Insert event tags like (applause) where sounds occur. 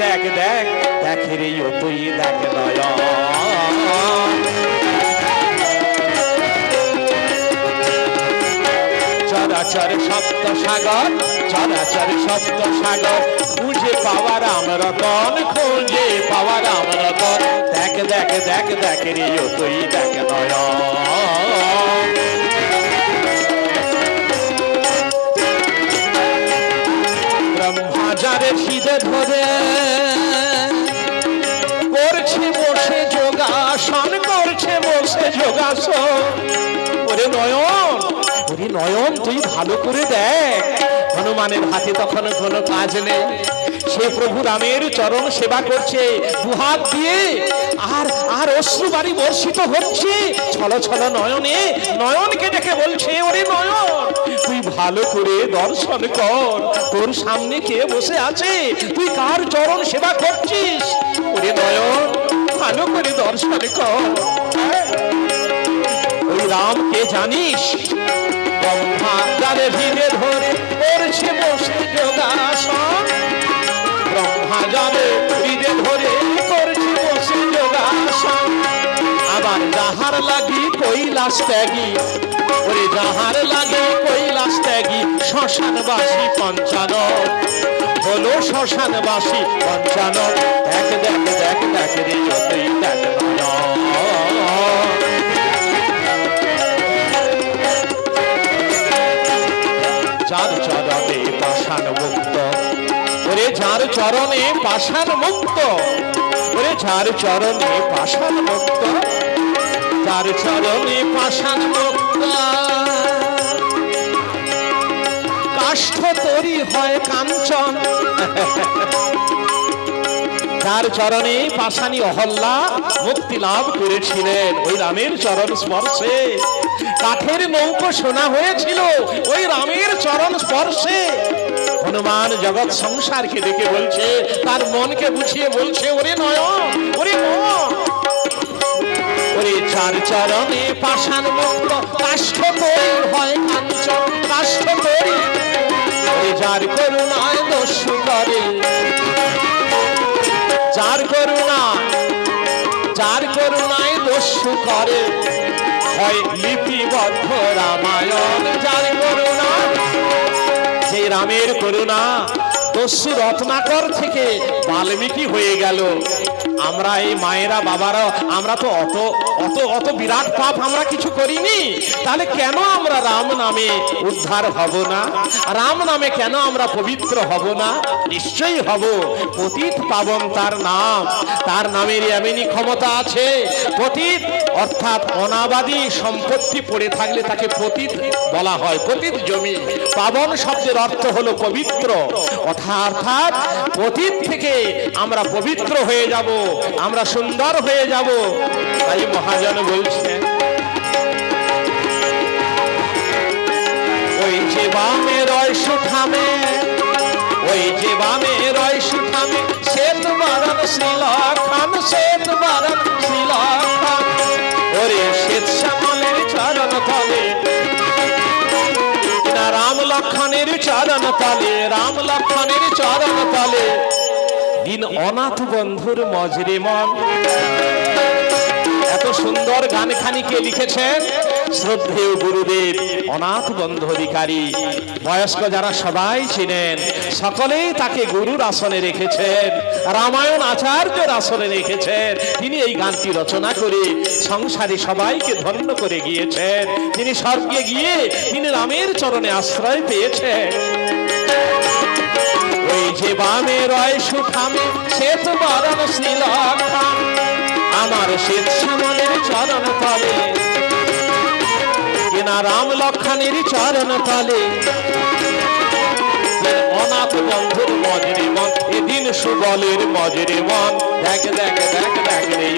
দেখ দেখ দেখ রে ও তুই দেখ নয়ন। চরাচর সপ্ত সাগর চরাচর সপ্ত সাগর খুঁজে পাওয়ার আমরা কন খুঁজে পাওয়ার আমরা কন দেখ দেখ দেখ দেখ রে ও তুই দেখ নয়ন। ব্রহ্মাজারের শীতে ধরে বসে যোগাসন ওরে নয়ন ওরে নয়ন, তুই ভালো করে দেখ। হনুমানের হাতে তখন কোনো কাজ নেই। সে প্রভু রামের চরণ সেবা করছে, দুহাত দিয়ে। আর আর অশ্রু বাড়ি বর্ষিত হচ্ছে। ছল ছল নয়নে, নয়নকে দেখে বলছে, ওরে নয়ন, তুই ভালো করে দর্শন কর। তোর সামনে কে বসে আছে? তুই কার চরণ সেবা করছিস? ওরে নয়ন, ভালো করে দর্শন কর। হ্যাঁ? কে জানিস? ব্রহ্মা জানে ভিড়ে ধরে করছে বসে যোগাসন ব্রহ্মা ভিড়ে ধরে করছে বসে যোগাসন আবার যাহার লাগি কৈলাস ত্যাগী, ওরে যাহার লাগি কৈলাস ত্যাগী, শ্মশানবাসী পঞ্চানন। হলো শ্মশানবাসী দেখ দেখ দেখ দেখ রে, যতই দেখ যার চরণে পাষাণ মুক্ত। ওরে যার চরণে পাষাণ মুক্ত। ওরে যার চরণে পাষাণ মুক্ত। যার চরণে পাষাণ মুক্ত। কাষ্ঠ তরি হয় কাঞ্চন। (laughs) যার চরণে পাশানি অহল্লা মুক্তি লাভ করেছিলেন। ওই রামের চরণ স্পর্শে। কাঠের নৌকো শোনা হয়েছিল, ওই রামের চরণ স্পর্শে। হনুমান জগৎ সংসারকে দেখে বলছে, তার মনকে বুঝিয়ে বলছে, ওরে নয় ওরে মন। ওরে চার চরণে পাষাণ মুক্ত কাষ্ঠ হয়। করুণায় করে হয় লিপিবদ্ধ রামায়ণ। যার করুণা, যে রামের করুণা, দস্যু রত্নাকর থেকে বাল্মীকি হয়ে গেল। আমরা এই মায়েরা বাবারা, আমরা তো অত অত অত বিরাট পাপ আমরা কিছু করিনি। তাহলে কেন আমরা রাম নামে উদ্ধার হব না? রাম নামে কেন আমরা পবিত্র হব না? নিশ্চয়ই হব। পতিত পাবন তার নাম। তার নামের এমনই ক্ষমতা আছে। পতিত অর্থাৎ অনাবাদী সম্পত্তি পড়ে থাকলে তাকে পতিত বলা হয়, পতিত জমি। পাবন শব্দের অর্থ হলো পবিত্র। অর্থাৎ পতিত থেকে আমরা পবিত্র হয়ে যাব, আমরা সুন্দর হয়ে যাব। তাই মহাজন বলছেন, ওই যে বামে রয় সুঠামে ওই যে বামে রয় সুঠামে শ্বেত বারণ শ্বেত বারণ লক্ষণের চরণ তালে, রাম লক্ষণের চরণ তালে। দিন অনাথ বন্ধুর মজরে মন। এত সুন্দর গানখানি কে লিখেছেন শ্রদ্ধেয় গুরুদেব, অনাথ বন্ধু অধিকারী, বয়স্ক যারা সবাই ছিলেন সকলেই তাকে গুরুর আসনে রেখেছেন, রামায়ণ আচার্যের আসনে রেখেছেন, তিনি এই গানটি রচনা করে সংসারে সবাইকে ধন্য করে গিয়েছেন, তিনি স্বর্গে গিয়ে তিনি রামের চরণে আশ্রয় পেয়েছেন। ওই যে বামে রয় সুঠামে শ্বেত বরণ আমার শ্বেত শ্যামলের চরণ তলে। কিনা রাম লক্ষণের চরণ তলে। অনাথ বন্ধুর মজরে মন, এদিন সুবলের মজরে মন। দেখ দেখ দেখ দেখ রে